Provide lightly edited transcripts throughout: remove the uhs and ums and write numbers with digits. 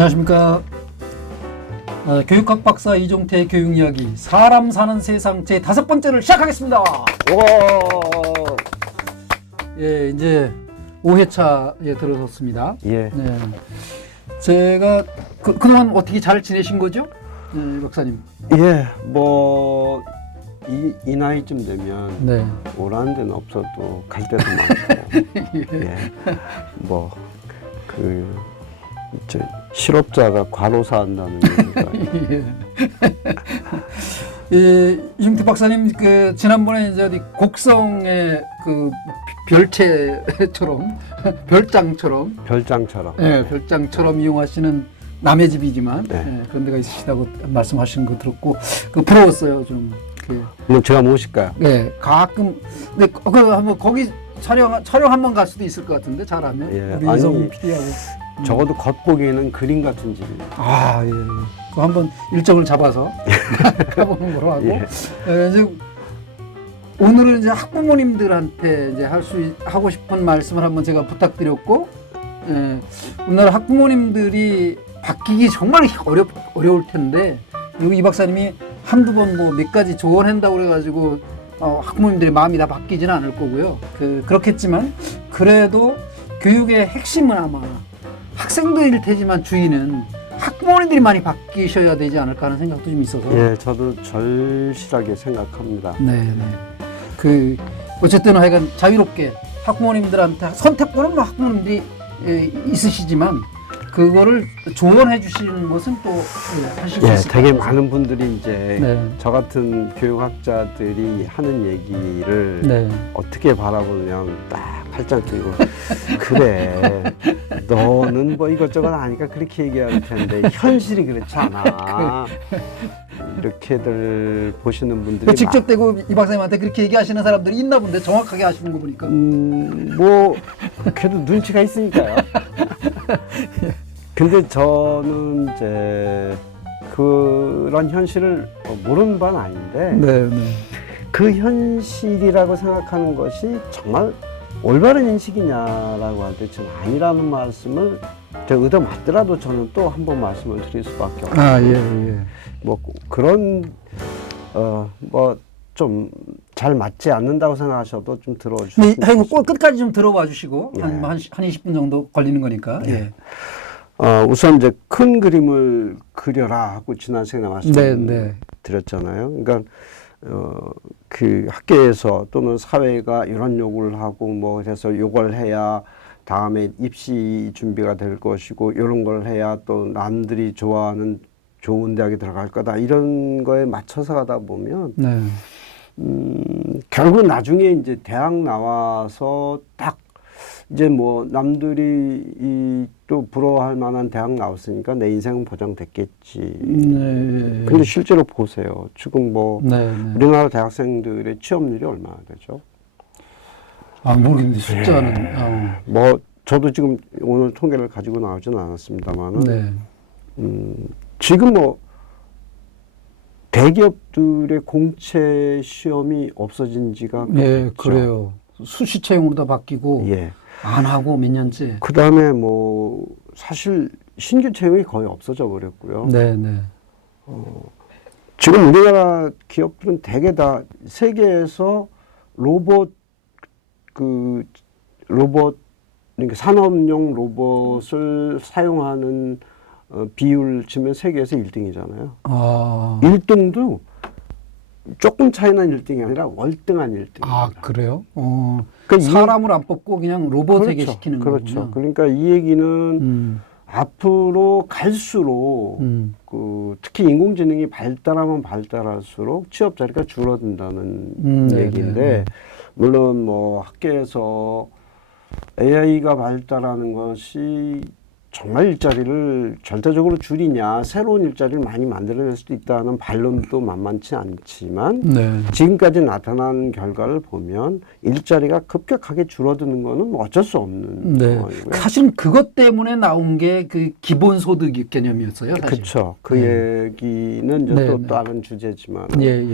안녕하십니까. 교육학 박사 이종태의 교육 이야기 사람 사는 세상 제 5번째를 시작하겠습니다. 오. 예, 이제 5회차에 들어섰습니다. 예. 네. 제가 그동안 어떻게 잘 지내신 거죠? 네, 박사님. 예, 뭐, 이 나이쯤 되면, 네. 오라는 데는 없어도 갈 데도 많고, 예. 뭐, 실업자가 과로사 한다는 얘기가. 예. 예, 이종태 박사님, 지난번에 이제 어디 곡성의 별채처럼, 별장처럼, 네. 별장처럼 이용하시는 남의 집이지만, 네. 예, 그런 데가 있으시다고 말씀하시는 거 들었고, 부러웠어요, 좀. 뭐 제가 모실까요? 네, 가끔, 근데 한번 거기 촬영 한번 갈 수도 있을 것 같은데, 잘하면. 예, 우리 이성훈 PD하고. 적어도 겉보기에는 그림 같은 집이에요. 아, 예. 그 한번 일정을 잡아서 가보는 거로 하고. 예. 이제 오늘은 이제 학부모님들한테 이제 하고 싶은 말씀을 한번 제가 부탁드렸고, 오늘 학부모님들이 바뀌기 정말 어려울 텐데, 그리고 이 박사님이 한두 번 뭐 몇 가지 조언한다고 그래가지고 학부모님들의 마음이 다 바뀌지는 않을 거고요. 그렇겠지만 그래도 교육의 핵심은 아마 학생들일 테지만 주인은 학부모님들이 많이 바뀌셔야 되지 않을까 하는 생각도 좀 있어서. 예, 저도 절실하게 생각합니다. 네. 어쨌든 하여간 자유롭게 학부모님들한테 선택권은 뭐 학부모님들이 있으시지만 그거를 조언해 주시는 것은 또 하실 수 예, 있을 되게 것 같아요. 많은 분들이 이제 네. 저 같은 교육학자들이 하는 얘기를 네. 어떻게 바라보면 딱 팔짱 끼고 그래 너는 뭐 이것저것 아니까 그렇게 얘기할 텐데 현실이 그렇지 않아 이렇게들 보시는 분들이 직접 대고 이 박사님한테 그렇게 얘기하시는 사람들이 있나 본데 정확하게 하시는 거 보니까. 뭐 그래도 눈치가 있으니까요. 근데 저는 이제 그런 현실을 모르는 바는 아닌데 네. 그 현실이라고 생각하는 것이 정말 올바른 인식이냐라고 할 때 저는 아니라는 말씀을 제가 의도 맞더라도 저는 또 한 번 말씀을 드릴 수밖에 없고 예. 뭐 그런 뭐 좀 잘 맞지 않는다고 생각하셔도 좀 들어주시면 네, 꼭 끝까지 좀 들어봐 주시고 예. 한 20분 정도 걸리는 거니까. 예. 우선 이제 큰 그림을 그려라 하고 지난 시간에 말씀드렸잖아요. 그러니까 그 학교에서 또는 사회가 이런 요구를 하고 뭐 그래서 요걸 해야 다음에 입시 준비가 될 것이고 이런 걸 해야 또 남들이 좋아하는 좋은 대학에 들어갈 거다 이런 거에 맞춰서 가다 보면 네. 결국 나중에 이제 대학 나와서 딱 이제 뭐 남들이 또 부러워할 만한 대학 나왔으니까 내 인생은 보장됐겠지. 네. 근데 실제로 보세요. 지금 뭐 네. 우리나라 대학생들의 취업률이 얼마나 되죠? 모르겠는데 숫자는. 뭐 저도 지금 오늘 통계를 가지고 나오지는 않았습니다만은 네. 지금 뭐 대기업들의 공채 시험이 없어진 지가 네, 그래요. 수시 채용으로 다 바뀌고 예. 안 하고 몇 년째. 그 다음에 뭐 사실 신규 채용이 거의 없어져 버렸고요. 네. 지금 우리나라 기업들은 대개 다 세계에서 로봇 그러니까 산업용 로봇을 사용하는 비율 치면 세계에서 1등이잖아요. 1등도 조금 차이 난 1등이 아니라 월등한 1등. 그래요? 그러니까 사람을 안 뽑고 그냥 로봇에게 시키는 거군요. 그렇죠. 그러니까 이 얘기는 앞으로 갈수록 특히 인공지능이 발달하면 발달할수록 취업 자리가 줄어든다는 얘기인데 물론 뭐 학계에서 AI가 발달하는 것이 정말 일자리를 절대적으로 줄이냐 새로운 일자리를 많이 만들어낼 수도 있다는 반론도 만만치 않지만 지금까지 나타난 결과를 보면 일자리가 급격하게 줄어드는 거는 어쩔 수 없는 상황이고요. 사실 그것 때문에 나온 게 그 기본소득 개념이었어요. 사실. 그렇죠. 그 얘기는 이제 또 다른 주제지만 예.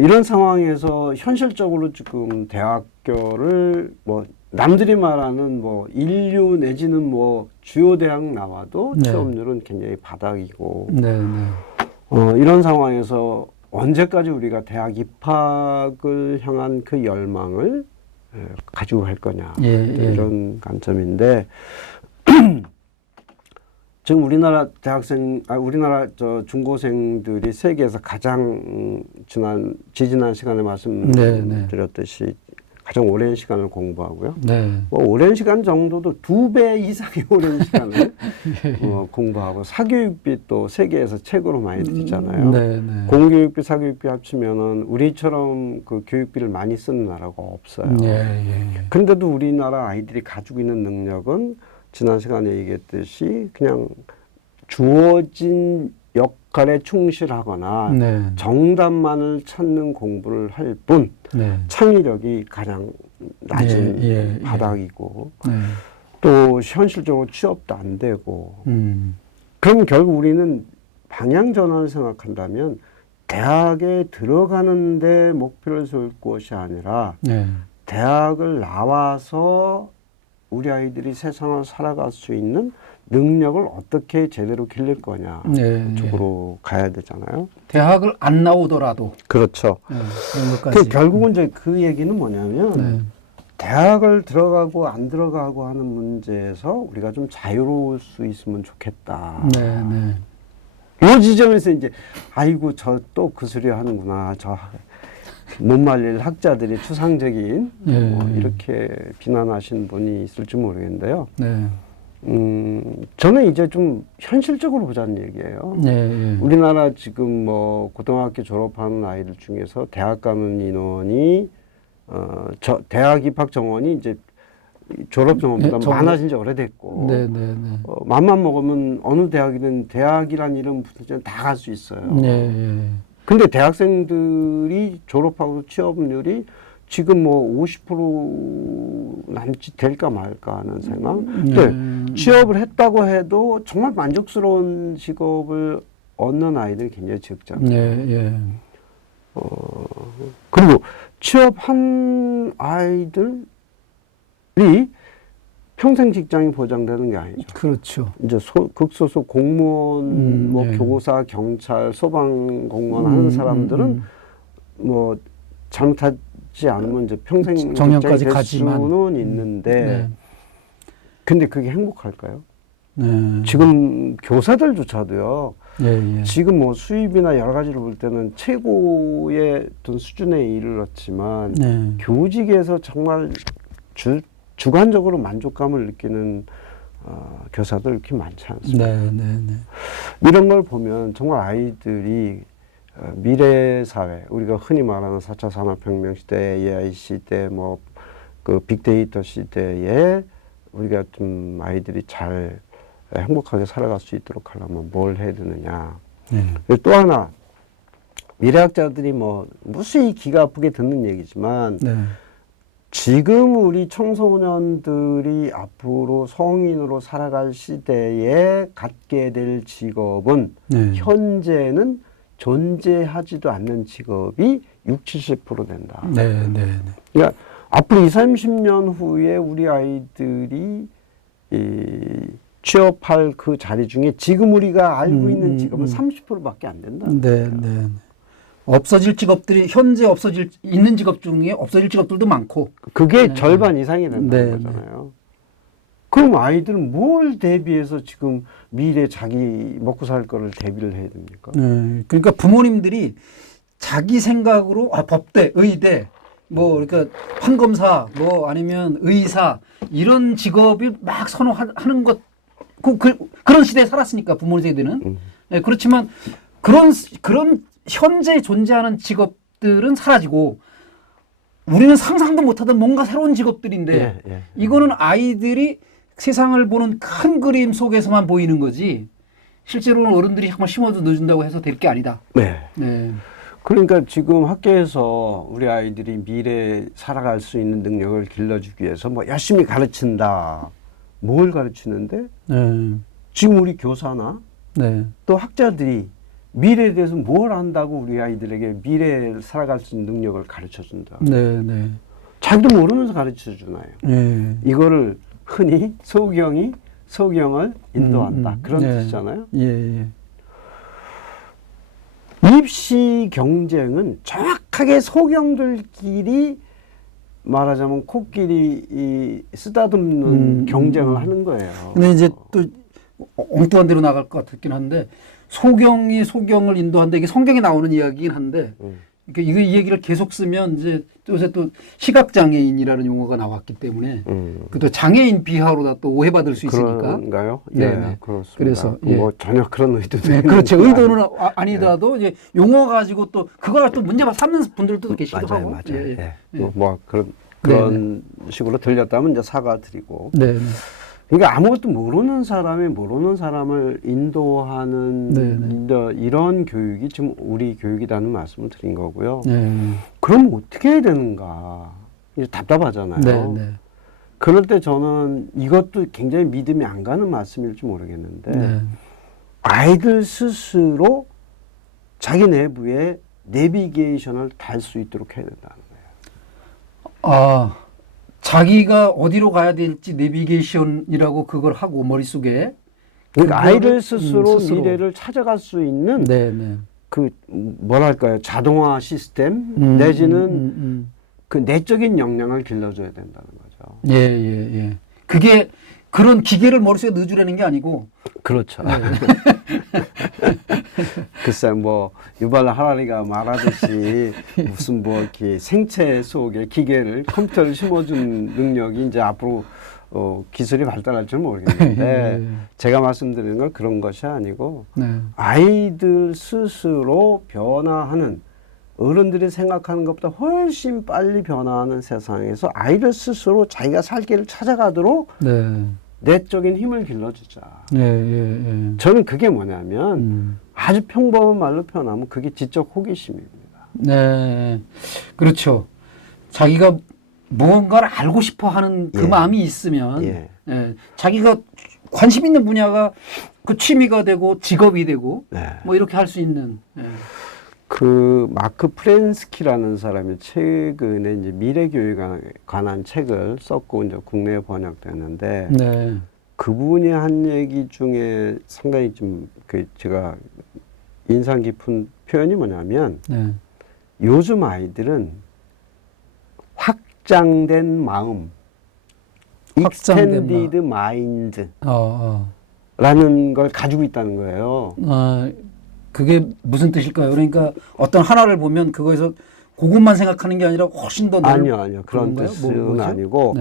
이런 상황에서 현실적으로 지금 대학교를 뭐 남들이 말하는 뭐 인류 내지는 뭐 주요 대학 나와도 네. 취업률은 굉장히 바닥이고 네, 네. 이런 상황에서 언제까지 우리가 대학 입학을 향한 그 열망을 가지고 갈 거냐 이런 관점인데 지금 우리나라 우리나라 중고생들이 세계에서 가장 지지난 시간에 말씀드렸듯이 가장 오랜 시간을 공부하고요. 네. 뭐 오랜 시간 정도도 2배 이상의 오랜 시간을 공부하고 사교육비 또 세계에서 최고로 많이 들잖아요. 네, 네. 공교육비, 사교육비 합치면은 우리처럼 그 교육비를 많이 쓰는 나라가 없어요. 그런데도 우리나라 아이들이 가지고 있는 능력은 지난 시간에 얘기했듯이 그냥 주어진 역할에 충실하거나 네. 정답만을 찾는 공부를 할 뿐 창의력이 가장 낮은 바닥이고 또 현실적으로 취업도 안 되고 그럼 결국 우리는 방향 전환을 생각한다면 대학에 들어가는데 목표를 세울 것이 아니라 대학을 나와서 우리 아이들이 세상을 살아갈 수 있는 능력을 어떻게 제대로 길릴 거냐 쪽으로 가야 되잖아요. 대학을 안 나오더라도 그렇죠. 그런 것까지. 결국은 이제 그 얘기는 뭐냐면 대학을 들어가고 안 들어가고 하는 문제에서 우리가 좀 자유로울 수 있으면 좋겠다. 이 지점에서 이제 아이고 저 또 그 소리 하는구나. 저 못 말릴 학자들이 추상적인 이렇게 비난하신 분이 있을지 모르겠는데요. 저는 이제 좀 현실적으로 보자는 얘기예요. 우리나라 지금 뭐 고등학교 졸업하는 아이들 중에서 대학 가는 인원이 대학 입학 정원이 이제 졸업 정원보다 많아진 지 오래됐고 맘만 먹으면 어느 대학이든 대학이란 이름 붙으면 다 갈 수 있어요. 근데 대학생들이 졸업하고 취업률이 지금 뭐 50% 남짓 될까 말까 하는 생각. 근데 취업을 했다고 해도 정말 만족스러운 직업을 얻는 아이들이 굉장히 적잖아요. 그리고 취업한 아이들이 평생 직장이 보장되는 게 아니죠. 그렇죠. 이제 극소수 공무원, 뭐 교사, 경찰, 소방 공무원 하는 사람들은 뭐 잘못하지 않으면 이제 평생 정년까지 될 가지만 수는 있는데, 근데 그게 행복할까요? 지금 교사들조차도요. 지금 뭐 수입이나 여러 가지를 볼 때는 최고의 어떤 수준에 이르렀지만 교직에서 정말 주관적으로 만족감을 느끼는 교사들 이렇게 많지 않습니다. 이런 걸 보면 정말 아이들이 미래 사회, 우리가 흔히 말하는 4차 산업혁명 시대, AI 시대, 뭐 그 빅데이터 시대에 우리가 좀 아이들이 잘 행복하게 살아갈 수 있도록 하려면 뭘 해야 되느냐. 또 하나 미래학자들이 뭐 무수히 기가 아프게 듣는 얘기지만 지금 우리 청소년들이 앞으로 성인으로 살아갈 시대에 갖게 될 직업은 현재는 존재하지도 않는 직업이 60, 70% 된다. 그러니까 앞으로 20, 30년 후에 우리 아이들이 취업할 그 자리 중에 지금 우리가 알고 있는 직업은 30%밖에 안 된다. 없어질 직업들이 현재 있는 직업 중에 없어질 직업들도 많고 그게 절반 이상이 된다는 거잖아요. 그럼 아이들은 뭘 대비해서 지금 미래 자기 먹고 살 거를 대비를 해야 됩니까? 그러니까 부모님들이 자기 생각으로 법대, 의대, 뭐 그러니까 판검사, 뭐 아니면 의사 이런 직업을 막 선호하는 것 그런 시대에 살았으니까 부모 세대는 그렇지만 그런 현재 존재하는 직업들은 사라지고 우리는 상상도 못하던 뭔가 새로운 직업들인데 이거는 아이들이 세상을 보는 큰 그림 속에서만 보이는 거지 실제로는 어른들이 정말 심어도 늦은다고 해서 될 게 아니다. 그러니까 지금 학교에서 우리 아이들이 미래에 살아갈 수 있는 능력을 길러주기 위해서 뭐 열심히 가르친다. 뭘 가르치는데 지금 우리 교사나 또 학자들이 미래에 대해서 뭘 안다고 우리 아이들에게 미래에 살아갈 수 있는 능력을 가르쳐준다. 자기도 모르면서 가르쳐 주나요. 예. 이거를 흔히 소경이 소경을 인도한다. 그런 예. 뜻이잖아요. 예. 입시 경쟁은 정확하게 소경들끼리 말하자면 코끼리 쓰다듬는 경쟁을 하는 거예요. 근데 이제 또 엉뚱한 데로 나갈 것 같긴 한데 소경이 소경을 인도한다 이게 성경에 나오는 이야기긴 한데 이거 이 얘기를 계속 쓰면 이제 요새 또 시각장애인이라는 용어가 나왔기 때문에 또 장애인 비하로다 또 오해받을 수 있으니까. 그런가요? 네네. 예, 그렇습니다. 그래서 뭐 전혀 그런 의도는 네, 그렇죠. 의도는 아니더라도 이제 용어 가지고 또 그거가 또 문제가 삼는 분들도 계시기도 맞아요, 하고. 맞아요. 예, 예. 예. 뭐 그런 식으로 들렸다면 이제 사과드리고. 네. 그러니까 아무것도 모르는 사람이 모르는 사람을 인도하는 이런 교육이 지금 우리 교육이라는 말씀을 드린 거고요. 네. 그럼 어떻게 해야 되는가? 이제 답답하잖아요. 네. 그럴 때 저는 이것도 굉장히 믿음이 안 가는 말씀일지 모르겠는데 네. 아이들 스스로 자기 내부에 내비게이션을 달 수 있도록 해야 된다는 거예요. 아, 자기가 어디로 가야 될지 내비게이션이라고 그걸 하고 머릿속에 그러니까 아이들 스스로 스스로. 미래를 찾아갈 수 있는 네. 그 뭐랄까요 자동화 시스템 내지는 그 내적인 역량을 길러줘야 된다는 거죠. 예. 그게 그런 기계를 머릿속에 넣어주라는 게 아니고. 그렇죠. 글쎄 뭐 유발 하라리가 말하듯이 무슨 뭐 이렇게 생체 속에 기계를 컴퓨터를 심어준 능력이 이제 앞으로 기술이 발달할 줄 모르겠는데 제가 말씀드리는 건 그런 것이 아니고 아이들 스스로 변화하는 어른들이 생각하는 것보다 훨씬 빨리 변화하는 세상에서 아이들 스스로 자기가 살 길을 찾아가도록 내적인 힘을 길러주자. 저는 그게 뭐냐면 아주 평범한 말로 표현하면 그게 지적 호기심입니다. 네, 그렇죠. 자기가 무언가를 알고 싶어 하는 그 마음이 있으면 자기가 관심 있는 분야가 그 취미가 되고 직업이 되고 뭐 이렇게 할 수 있는. 그 마크 프렌스키라는 사람이 최근에 이제 미래 교육에 관한 책을 썼고 이제 국내에 번역됐는데 그분이 한 얘기 중에 상당히 좀 그 제가 인상 깊은 표현이 뭐냐면 요즘 아이들은 확장된 마음, extended mind라는 걸 가지고 있다는 거예요. 그게 무슨 뜻일까요? 그러니까 어떤 하나를 보면 그거에서 그것만 생각하는 게 아니라 훨씬 더 아니요. 그런 뜻은 아니고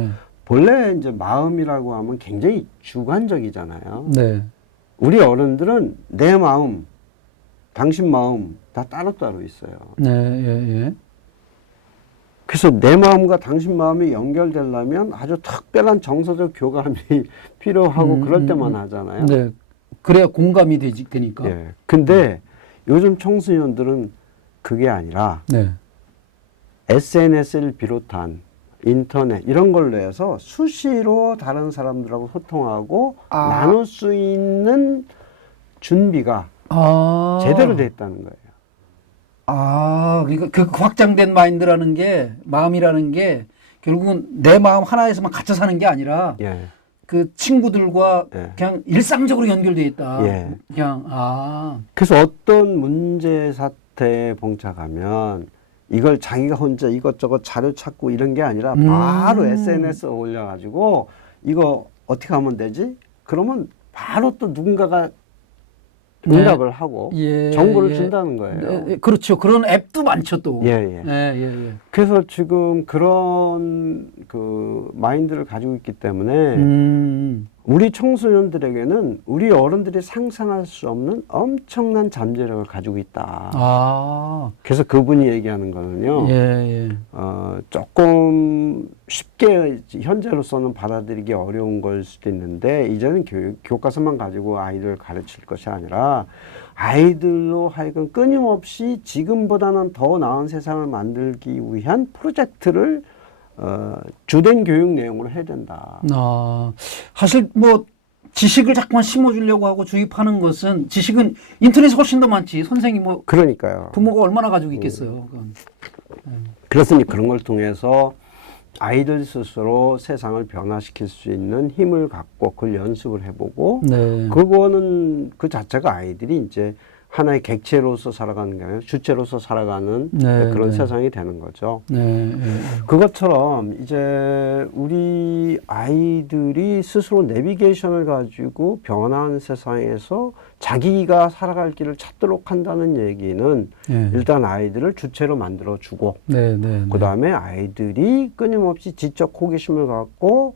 본래 이제 마음이라고 하면 굉장히 주관적이잖아요. 우리 어른들은 내 마음, 당신 마음 다 따로따로 있어요. 그래서 내 마음과 당신 마음이 연결되려면 아주 특별한 정서적 교감이 필요하고 그럴 때만 하잖아요. 그래야 공감이 되니까. 근데 요즘 청소년들은 그게 아니라 SNS를 비롯한 인터넷 이런 걸로 해서 수시로 다른 사람들하고 소통하고 나눌 수 있는 준비가 제대로 돼 있다는 거예요. 그러니까 그 확장된 마인드라는 게 마음이라는 게 결국은 내 마음 하나에서만 갇혀 사는 게 아니라 그 친구들과 그냥 일상적으로 연결돼 있다. 그냥 그래서 어떤 문제 사태에 봉착하면 이걸 자기가 혼자 이것저것 자료 찾고 이런 게 아니라 바로 SNS에 올려가지고 이거 어떻게 하면 되지? 그러면 바로 또 누군가가 응답을 하고 정보를 준다는 거예요. 그렇죠. 그런 앱도 많죠 또. 그래서 지금 그런 그 마인드를 가지고 있기 때문에 우리 청소년들에게는 우리 어른들이 상상할 수 없는 엄청난 잠재력을 가지고 있다. 그래서 그분이 얘기하는 거는요. 조금 쉽게 현재로서는 받아들이기 어려운 걸 수도 있는데 이제는 교과서만 가지고 아이를 가르칠 것이 아니라 아이들로 하여금 끊임없이 지금보다는 더 나은 세상을 만들기 위한 프로젝트를 주된 교육 내용으로 해야 된다. 사실 뭐 지식을 자꾸만 심어주려고 하고 주입하는 것은 지식은 인터넷에 훨씬 더 많지. 선생님 뭐 그러니까요. 부모가 얼마나 가지고 있겠어요. 그렇으니 그런 걸 통해서 아이들 스스로 세상을 변화시킬 수 있는 힘을 갖고 그걸 연습을 해보고 네. 그거는 그 자체가 아이들이 이제 하나의 객체로서 살아가는 게 아니라 주체로서 살아가는 네, 그런 네. 세상이 되는 거죠. 네. 그것처럼 이제 우리 아이들이 스스로 내비게이션을 가지고 변화하는 세상에서 자기가 살아갈 길을 찾도록 한다는 얘기는 네. 일단 아이들을 주체로 만들어주고 네. 네. 그 다음에 아이들이 끊임없이 지적 호기심을 갖고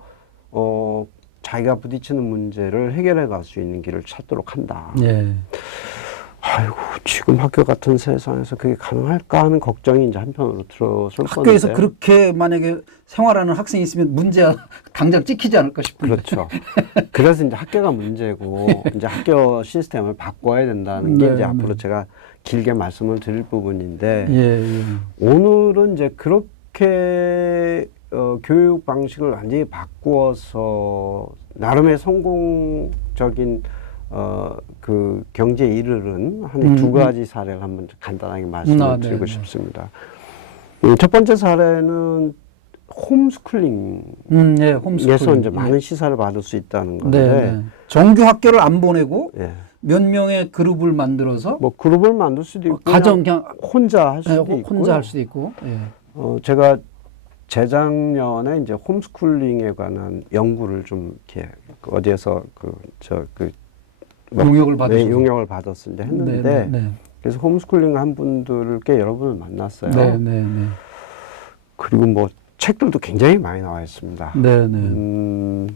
자기가 부딪히는 문제를 해결해 갈 수 있는 길을 찾도록 한다. 네. 아이고 지금 학교 같은 세상에서 그게 가능할까 하는 걱정이 이제 한편으로 들어설 학교에서 건데. 그렇게 만약에 생활하는 학생이 있으면 문제야 당장 찍히지 않을까 싶은데. 그렇죠. 그래서 이제 학교가 문제고 이제 학교 시스템을 바꿔야 된다는 게 네, 이제 네. 앞으로 제가 길게 말씀을 드릴 부분인데 예, 예. 오늘은 이제 그렇게 교육 방식을 완전히 바꾸어서 나름의 성공적인 그 경제에 이르는 한 두 가지 사례를 한번 간단하게 말씀을 드리고 네. 싶습니다. 첫 번째 사례는 홈스쿨링. 예, 홈스쿨링. 에서 이제 예. 많은 시사를 받을 수 있다는 건데, 네, 네. 정규 학교를 안 보내고 예. 몇 명의 그룹을 만들어서 뭐 그룹을 만들 수도 있고, 가정 그냥 혼자 할 수도 예, 있고, 혼자 할 수도 있고. 예. 제가 재작년에 이제 홈스쿨링에 관한 연구를 좀 이렇게 어디에서 용역을 받으셔서. 용역을 받아서 이제 했는데, 네, 네, 네. 그래서 홈스쿨링 한 분들께 여러분을 만났어요. 네, 네, 네. 그리고 뭐 책들도 굉장히 많이 나와 있습니다. 네, 네.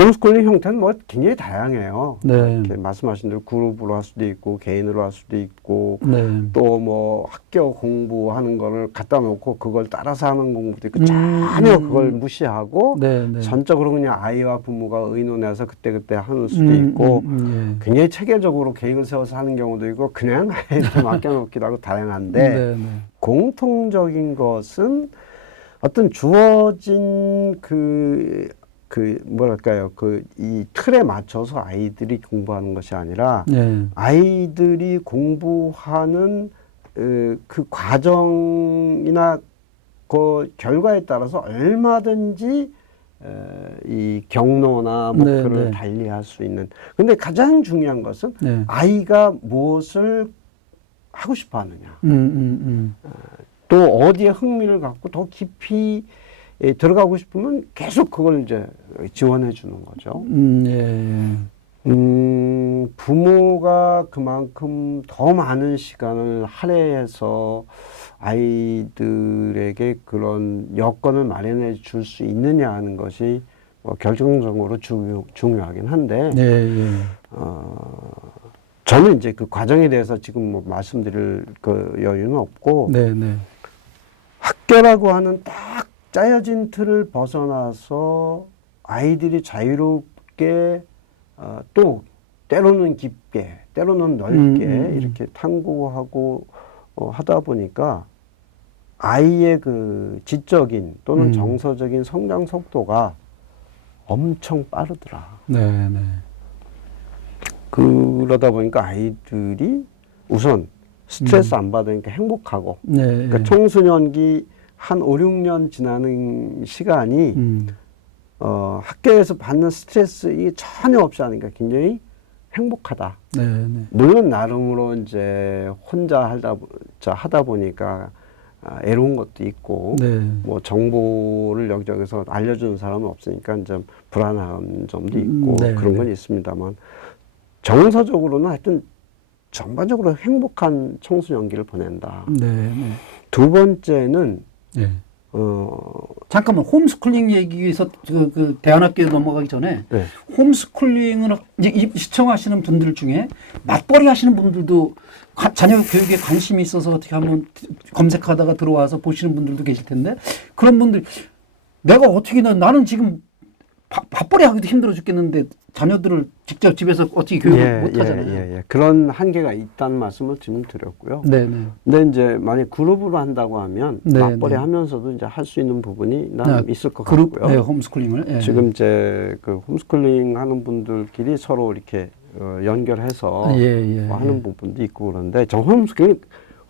홈스쿨링 형태는 뭐 굉장히 다양해요. 네. 이렇게 말씀하신 대로 그룹으로 할 수도 있고 개인으로 할 수도 있고 네. 또 뭐 학교 공부하는 거를 갖다 놓고 그걸 따라서 하는 공부도 있고 전혀 그걸 무시하고 네, 네. 전적으로 그냥 아이와 부모가 의논해서 그때그때 하는 수도 있고 예. 굉장히 체계적으로 계획을 세워서 하는 경우도 있고 그냥 아이한테 맡겨놓기도 하고 다양한데 네, 네. 공통적인 것은 어떤 주어진 뭐랄까요, 이 틀에 맞춰서 아이들이 공부하는 것이 아니라 네. 아이들이 공부하는 그 과정이나 그 결과에 따라서 얼마든지 이 경로나 목표를 네, 네. 달리할 수 있는. 근데 가장 중요한 것은 네. 아이가 무엇을 하고 싶어 하느냐. 또 어디에 흥미를 갖고 더 깊이 들어가고 싶으면 계속 그걸 이제 지원해 주는 거죠. 예. 부모가 그만큼 더 많은 시간을 할애해서 아이들에게 그런 여건을 마련해 줄 수 있느냐 하는 것이 결정적으로 중요하긴 한데, 예, 예. 저는 이제 그 과정에 대해서 지금 뭐 말씀드릴 그 여유는 없고, 네, 네. 학교라고 하는 딱 짜여진 틀을 벗어나서 아이들이 자유롭게 또 때로는 깊게 때로는 넓게 이렇게 탐구하고 하다 보니까 아이의 그 지적인 또는 정서적인 성장 속도가 엄청 빠르더라. 네, 네. 그러다 보니까 아이들이 우선 스트레스 안 받으니까 행복하고, 네. 그러니까 청소년기 한 5, 6년 지나는 시간이 학교에서 받는 스트레스 이 전혀 없이 하니까 굉장히 행복하다. 네, 네. 물론 나름으로 이제 혼자 하다 보니까 애로운 것도 있고, 네. 뭐 정보를 여기저기서 알려주는 사람은 없으니까 좀 불안한 점도 있고 네, 그런 건 네. 있습니다만 정서적으로는 하여튼 전반적으로 행복한 청소년기를 보낸다. 네, 네. 두 번째는 네. 잠깐만 홈스쿨링 얘기에서 그 대안학교에 넘어가기 전에 네. 홈스쿨링은 이제 시청하시는 분들 중에 맞벌이 하시는 분들도 자녀 교육에 관심이 있어서 어떻게 하면 검색하다가 들어와서 보시는 분들도 계실 텐데 그런 분들 내가 어떻게 나는 지금 밥벌이 하기도 힘들어 죽겠는데 자녀들을 직접 집에서 어떻게 교육을 못 하잖아요. 그런 한계가 있다는 말씀을 지금 드렸고요. 네네. 근데 이제 만약 그룹으로 한다고 하면 네, 맞벌이 네. 하면서도 이제 할 수 있는 부분이 난 있을 것 그룹, 같고요. 네, 홈스쿨링을. 예. 지금 이제 그 홈스쿨링 하는 분들끼리 서로 이렇게 연결해서 예, 예, 하는 부분도 있고 그런데 저 홈스쿨링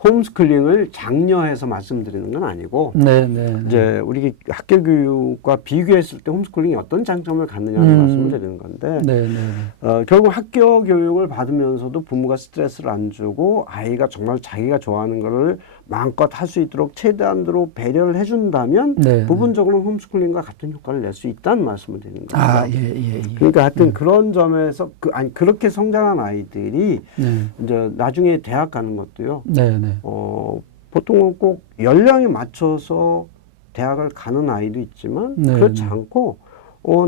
홈스쿨링을 장려해서 말씀드리는 건 아니고 네, 네. 이제 우리 학교 교육과 비교했을 때 홈스쿨링이 어떤 장점을 갖느냐는 말씀을 드리는 건데 네, 네. 결국 학교 교육을 받으면서도 부모가 스트레스를 안 주고 아이가 정말 자기가 좋아하는 거를 마음껏 할 수 있도록 최대한으로 배려를 해준다면 네, 부분적으로 홈스쿨링과 같은 효과를 낼 수 있다는 말씀을 드리는 겁니다. 아, 예, 예, 예. 그러니까 하여튼 그런 점에서 그렇게 성장한 아이들이 네, 이제 나중에 대학 가는 것도요. 네, 네. 보통은 꼭 연령에 맞춰서 대학을 가는 아이도 있지만 네, 그렇지 네. 않고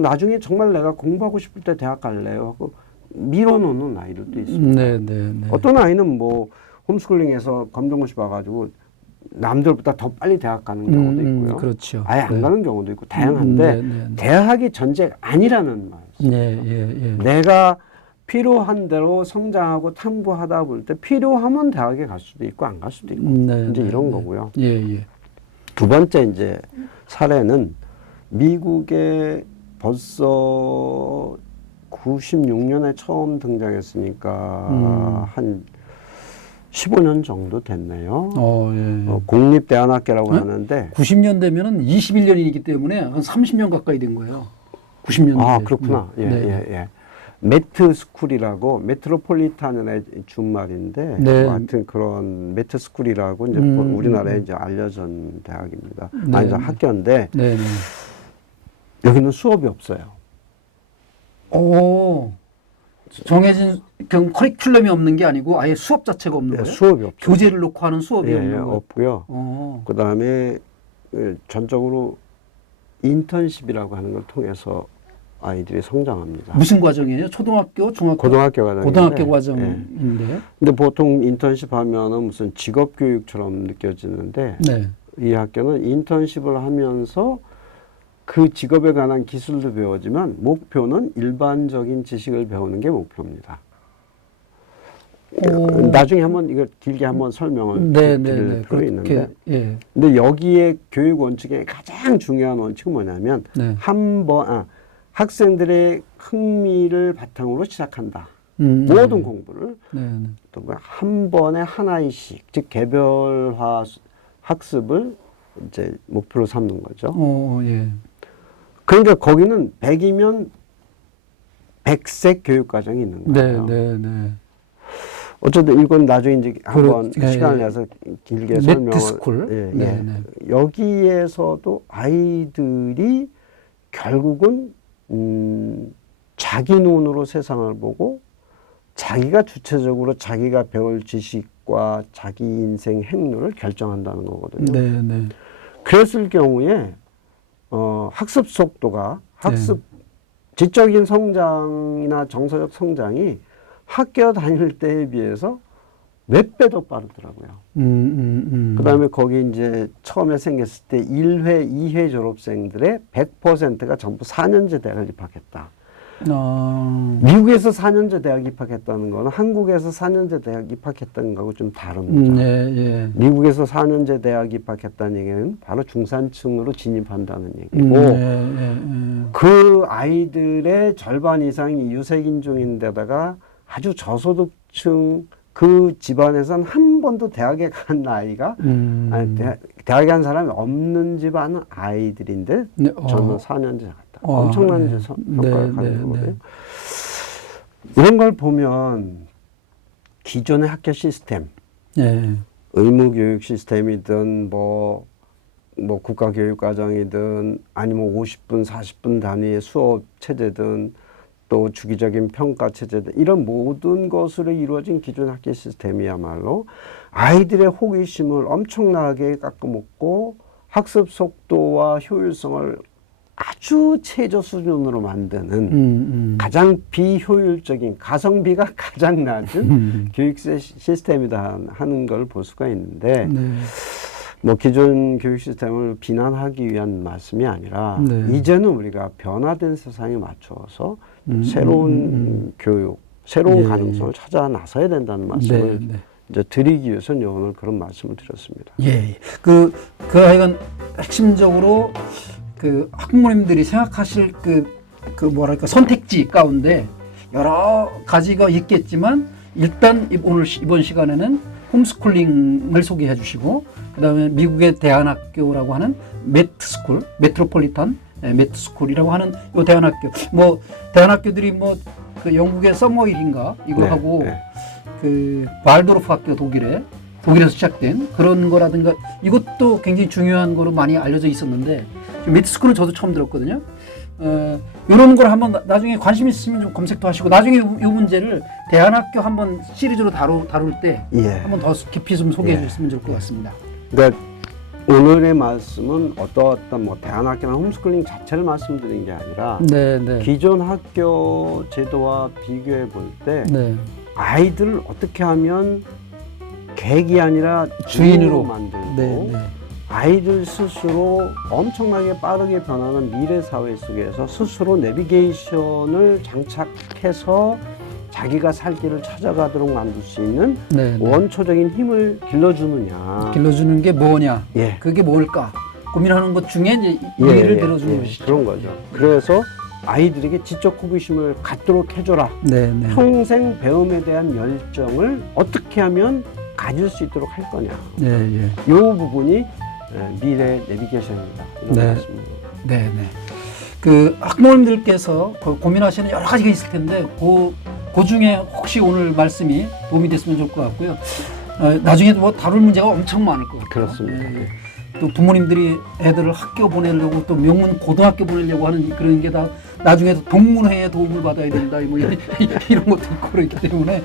나중에 정말 내가 공부하고 싶을 때 대학 갈래요 하고 밀어놓는 아이들도 있습니다. 네, 네, 네. 어떤 아이는 뭐 홈스쿨링에서 검정고시 봐가지고 남들보다 더 빨리 대학 가는 경우도 있고요. 그렇죠. 아예 안 네. 가는 경우도 있고 다양한데 네, 네, 네. 대학이 전제가 아니라는 말씀. 예, 예, 예. 내가 필요한 대로 성장하고 탐구하다 볼 때 필요하면 대학에 갈 수도 있고 안 갈 수도 있고 네, 이제 네, 이런 네. 거고요. 예, 예. 두 번째 이제 사례는 미국에 벌써 96년에 처음 등장했으니까 한 15년 정도 됐네요. 예. 공립대안학교라고 네? 하는데 90년 되면은 21년이기 때문에 한 30년 가까이 된 거예요. 90년. 아 그렇구나. 네. 예, 네. 예, 예. 매트 스쿨이라고 메트로폴리탄의 준말인데 네. 뭐 하여튼 그런 매트 스쿨이라고 이제 우리나라에 이제 알려진 대학입니다. 네. 아니 학교인데 네, 네. 여기는 수업이 없어요. 오. 정해진 커리큘럼이 없는 게 아니고 아예 수업 자체가 없는 예, 거예요? 수업이 없죠. 교재를 놓고 하는 수업이 예, 없는 예, 거예요? 없고요. 그다음에 전적으로 인턴십이라고 하는 걸 통해서 아이들이 성장합니다. 무슨 과정이에요? 초등학교, 중학교? 고등학교 과정인데. 고등학교 예. 과정인데. 근데 보통 인턴십 하면은 무슨 직업 교육처럼 느껴지는데 네. 이 학교는 인턴십을 하면서 그 직업에 관한 기술도 배우지만 목표는 일반적인 지식을 배우는 게 목표입니다. 나중에 한번 이걸 길게 한번 설명을 드릴 필요 있는데 예. 근데 여기에 교육 원칙의 가장 중요한 원칙은 뭐냐면 네. 학생들의 흥미를 바탕으로 시작한다. 모든 공부를 네, 네. 또 한 번에 하나씩 즉 개별화 학습을 이제 목표로 삼는 거죠. 예. 그러니까 거기는 100이면 100색 교육 과정이 있는 거예요. 네, 네, 네. 어쨌든 이건 나중에 이제 한번 예, 시간을 예. 내서 길게 설명을. 매트스쿨. 예, 네, 예. 네. 여기에서도 아이들이 결국은 자기 눈으로 세상을 보고 자기가 주체적으로 자기가 배울 지식과 자기 인생 행로를 결정한다는 거거든요. 네, 네. 그랬을 경우에 학습 속도가 지적인 성장이나 정서적 성장이 학교 다닐 때에 비해서 몇 배 더 빠르더라고요. 그다음에 거기 이제 처음에 생겼을 때 1회, 2회 졸업생들의 100%가 전부 4년제 대학을 입학했다. 미국에서 4년제 대학 입학했다는 거는 한국에서 4년제 대학 입학했다는 거하고 좀 다릅니다. 네, 예. 미국에서 4년제 대학 입학했다는 얘기는 바로 중산층으로 진입한다는 얘기고 네, 그 아이들의 절반 이상이 유색인종인데다가 아주 저소득층 그 집안에선 한 번도 대학에 간 아이가 대학에 간 사람이 없는 집안은 아이들인데 네, 저는 4년제 갔다. 엄청난 네. 성과를 가는 거거든요. 이런 걸 보면 기존의 학교 시스템, 예. 의무교육 시스템이든 뭐 국가교육과정이든 아니면 50분, 40분 단위의 수업 체제든 또 주기적인 평가 체제든 이런 모든 것으로 이루어진 기존 학교 시스템이야말로 아이들의 호기심을 엄청나게 깎아먹고 학습 속도와 효율성을 아주 최저 수준으로 만드는 가장 비효율적인 가성비가 가장 낮은 교육 시스템이다 하는 걸 볼 수가 있는데 네. 뭐 기존 교육 시스템을 비난하기 위한 말씀이 아니라 네. 이제는 우리가 변화된 세상에 맞춰서 새로운 교육, 새로운 예, 가능성을 찾아 나서야 된다는 말씀을 네, 네. 이제 드리기 위해서는 오늘 그런 말씀을 드렸습니다. 예. 그 하여간 핵심적으로 그 학부모님들이 생각하실 그 뭐랄까 선택지 가운데 여러 가지가 있겠지만 일단 이번 시간에는 홈스쿨링을 소개해 주시고, 그다음에 미국의 대안학교라고 하는 매트스쿨, 메트로폴리탄 매트스쿨이라고 하는 요 대안학교. 뭐 대안학교들이 뭐 그 영국의 서머힐인가 이거 네, 하고 네. 그 발도르프 학교 독일에서 시작된 그런 거라든가 이것도 굉장히 중요한 거로 많이 알려져 있었는데 매트스쿨은 저도 처음 들었거든요. 이런 걸 한번 나중에 관심 있으면 좀 검색도 하시고 나중에 이 문제를 대안학교 한번 시리즈로 다룰 때 예. 한번 더 깊이 좀 소개해 예. 주셨으면 좋을 것 같습니다. 그러니까 오늘의 말씀은 어떤 뭐 대안학교나 홈스쿨링 자체를 말씀드린 게 아니라 네. 기존 학교 제도와 비교해 볼 때 네. 아이들을 어떻게 하면 객이 아니라 주인으로 주인으로 만들고 네. 아이들 스스로 엄청나게 빠르게 변하는 미래 사회 속에서 스스로 내비게이션을 장착해서 자기가 살 길을 찾아가도록 만들 수 있는 네. 원초적인 힘을 길러주느냐. 길러주는 게 뭐냐? 예. 그게 뭘까? 고민하는 것 중에 이제 얘기를 들어주는 것이죠. 그런 거죠. 그래서 아이들에게 지적 호기심을 갖도록 해줘라. 네. 평생 배움에 대한 열정을 어떻게 하면 가질 수 있도록 할 거냐. 예. 이 부분이 미래 내비게이션입니다. 이런 네. 말씀입니다. 네. 그 학부모님들께서 고민하시는 여러 가지가 있을 텐데 그 중에 혹시 오늘 말씀이 도움이 됐으면 좋을 것 같고요. 나중에 뭐 다룰 문제가 엄청 많을 것 같아요. 그렇습니다. 예. 또 부모님들이 애들을 학교 보내려고 또 명문 고등학교 보내려고 하는 그런 게 다 나중에도 동문회의 도움을 받아야 된다 뭐 이런 것도 있고 그렇기 때문에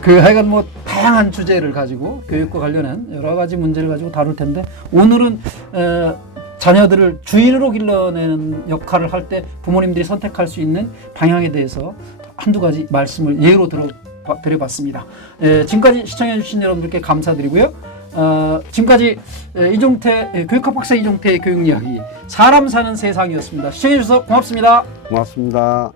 그 하여간 뭐 다양한 주제를 가지고 교육과 관련한 여러 가지 문제를 가지고 다룰 텐데 오늘은 자녀들을 주인으로 길러내는 역할을 할 때 부모님들이 선택할 수 있는 방향에 대해서 한두 가지 말씀을 예로 드려봤습니다. 지금까지 시청해주신 여러분들께 감사드리고요. 지금까지 교육학 박사 이종태의 교육 이야기 사람 사는 세상이었습니다. 시청해주셔서 고맙습니다. 고맙습니다.